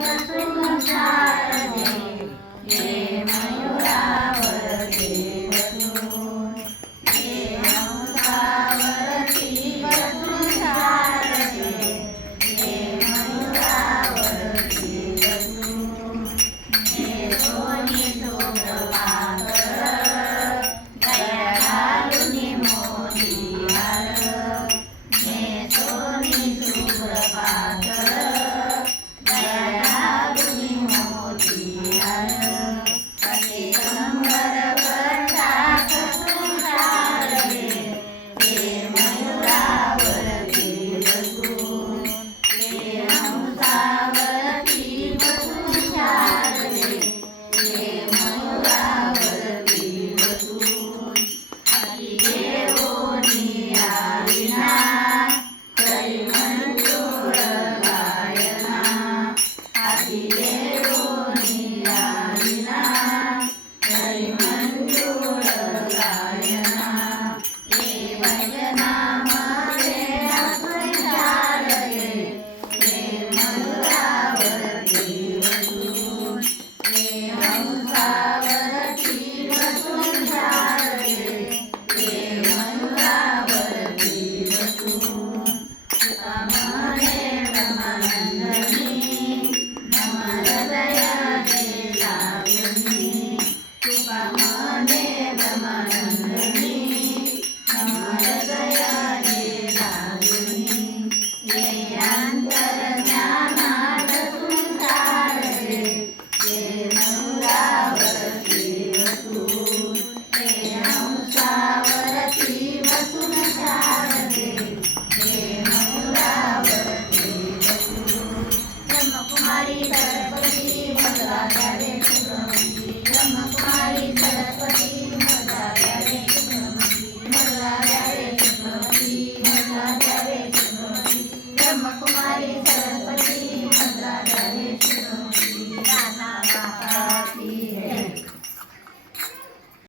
बसून शारदे, ये मयुरावरती बसून, ये हंसावरती बसून शारदे, ये मयुरावरती बसून, ये सोनी सुप्रभाकर, गळ्या घालूनी मोती हार, ये सोनी सुप्रभाकर, गळ्या घालूनी मोती हार, पीतांबर कंठात बसून शारदे, ये मयुरावरती बसून, ये हंसावरती बसून शारदे, ये मयुरावरती बसून, अति देवोनी आविना, करी मंजूळ गायना, अति देवोनी आविना, करी मंजूळ गायना, ये भजनामध्ये बसून शारदे, ये मयुरावरती बसून, ये हंसावरती बसून शारदे, ये मयुरावरती बसून, तुका म्हणे ब्रह्मानंदनी, नम हृदयाने लावणी, तुका म्हणे ब्रह्मानंदनी, नम हृदयाने लावणी, ये अंतर्ज्ञानात बसून शारदे, ये मयुरावरती बसून, ये हंसावरती बसून शारदे, ये मयुरावरती बसून, ब्रह्मकुमारी सरस्वती मला द्यावे शुभमती, ब्रह्मकुमारी सरस्वती मला द्यावे शुभमती, मला द्यावे शुभमती, मला द्यावे शुभमती, ब्रह्मकुमारी सरस्वती मला द्यावे शुभमती.